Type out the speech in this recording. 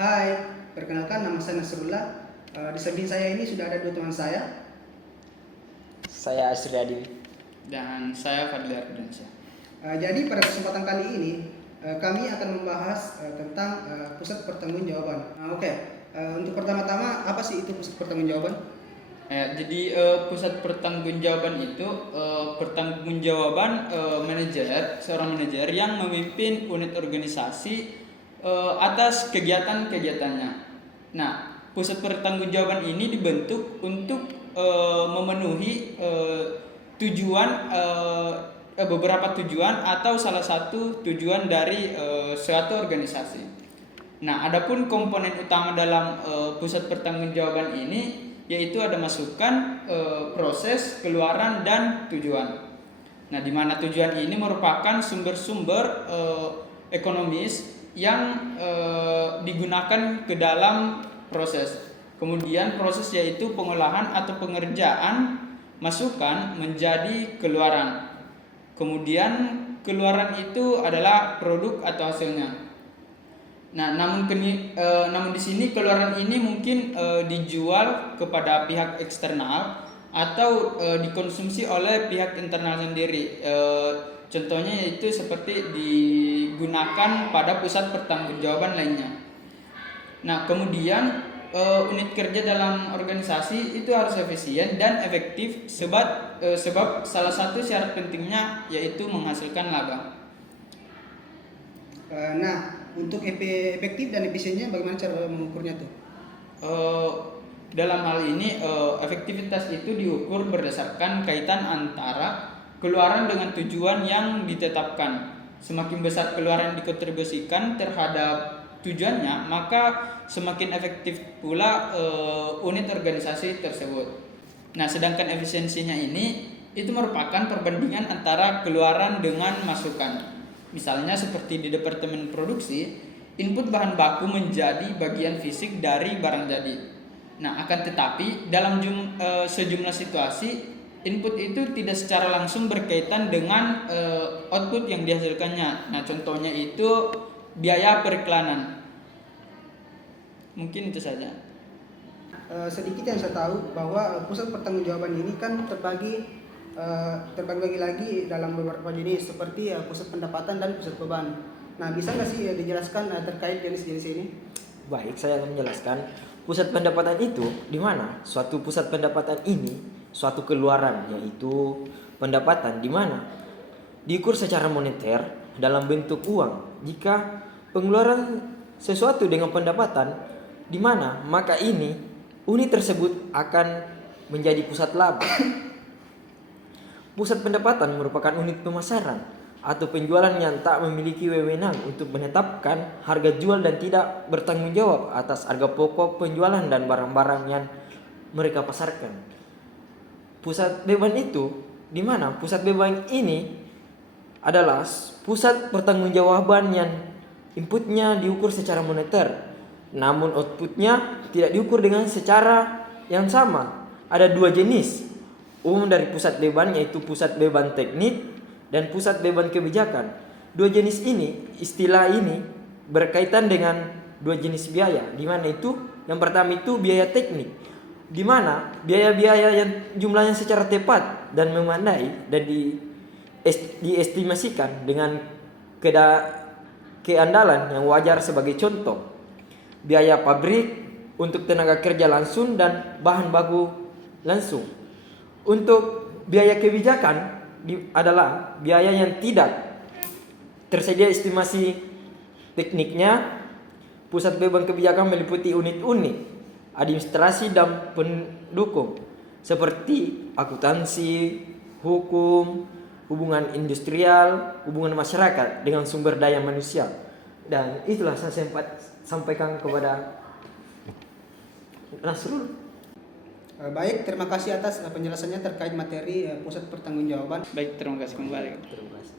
Hai, perkenalkan nama saya Nasrullah. Di samping saya ini sudah ada dua teman saya. Saya Asriadi. Dan saya Fadli Ardiansyah. Jadi pada kesempatan kali ini kami akan membahas tentang pusat pertanggungjawaban. Untuk pertama-tama apa sih itu pusat pertanggungjawaban? Jadi pusat pertanggungjawaban itu pertanggungjawaban seorang manajer yang memimpin unit organisasi atas kegiatan-kegiatannya. Nah, pusat pertanggungjawaban ini dibentuk untuk memenuhi beberapa tujuan atau salah satu tujuan dari suatu organisasi. Nah, adapun komponen utama dalam pusat pertanggungjawaban ini yaitu ada masukan, proses, keluaran, dan tujuan. Nah, di mana tujuan ini merupakan sumber-sumber ekonomis yang digunakan ke dalam proses. Kemudian proses yaitu pengolahan atau pengerjaan masukan menjadi keluaran. Kemudian keluaran itu adalah produk atau hasilnya. Nah, namun di sini keluaran ini mungkin dijual kepada pihak eksternal atau dikonsumsi oleh pihak internal sendiri. Contohnya yaitu seperti digunakan pada pusat pertanggungjawaban lainnya. Nah, kemudian unit kerja dalam organisasi itu harus efisien dan efektif sebab salah satu syarat pentingnya yaitu menghasilkan laba. Untuk efektif dan efisiennya bagaimana cara mengukurnya tuh? Dalam hal ini efektivitas itu diukur berdasarkan kaitan antara keluaran dengan tujuan yang ditetapkan. Semakin besar keluaran dikontribusikan terhadap tujuannya, maka semakin efektif pula unit organisasi tersebut. Nah, sedangkan efisiensinya ini itu merupakan perbandingan antara keluaran dengan masukan. Misalnya seperti di departemen produksi, input bahan baku menjadi bagian fisik dari barang jadi. Nah, akan tetapi dalam sejumlah situasi, input itu tidak secara langsung berkaitan dengan output yang dihasilkannya. Nah, contohnya itu biaya periklanan. Mungkin itu saja. Sedikit yang saya tahu bahwa pusat pertanggungjawaban ini kan terbagi lagi dalam beberapa jenis seperti pusat pendapatan dan pusat beban. Nah, bisa nggak sih dijelaskan terkait jenis-jenis ini? Baik, saya akan menjelaskan. Pusat pendapatan itu di mana suatu pusat pendapatan ini suatu keluaran, yaitu pendapatan di mana diukur secara moneter dalam bentuk uang. Jika pengeluaran sesuatu dengan pendapatan di mana, maka ini unit tersebut akan menjadi pusat laba. Pusat pendapatan merupakan unit pemasaran atau penjualan yang tak memiliki wewenang untuk menetapkan harga jual dan tidak bertanggung jawab atas harga pokok penjualan dan barang-barang yang mereka pasarkan. Pusat beban itu di mana pusat beban ini adalah pusat pertanggungjawaban yang inputnya diukur secara moneter, namun outputnya tidak diukur dengan secara yang sama. Ada dua jenis umum dari pusat beban, yaitu pusat beban teknik dan pusat beban kebijakan. Dua jenis ini, istilah ini berkaitan dengan dua jenis biaya, di mana itu yang pertama itu biaya teknik, di mana biaya-biaya yang jumlahnya secara tepat dan memadai dan diestimasikan dengan keandalan yang wajar. Sebagai contoh, biaya pabrik untuk tenaga kerja langsung dan bahan baku langsung. Untuk biaya kebijakan adalah biaya yang tidak tersedia estimasi tekniknya. Pusat beban kebijakan meliputi unit-unit administrasi dan pendukung seperti akuntansi, hukum, hubungan industrial, hubungan masyarakat dengan sumber daya manusia. Dan itulah saya sempat sampaikan kepada Nasrul. Baik, terima kasih atas penjelasannya terkait materi pusat pertanggungjawaban. Baik, terima kasih kembali. Terima kasih.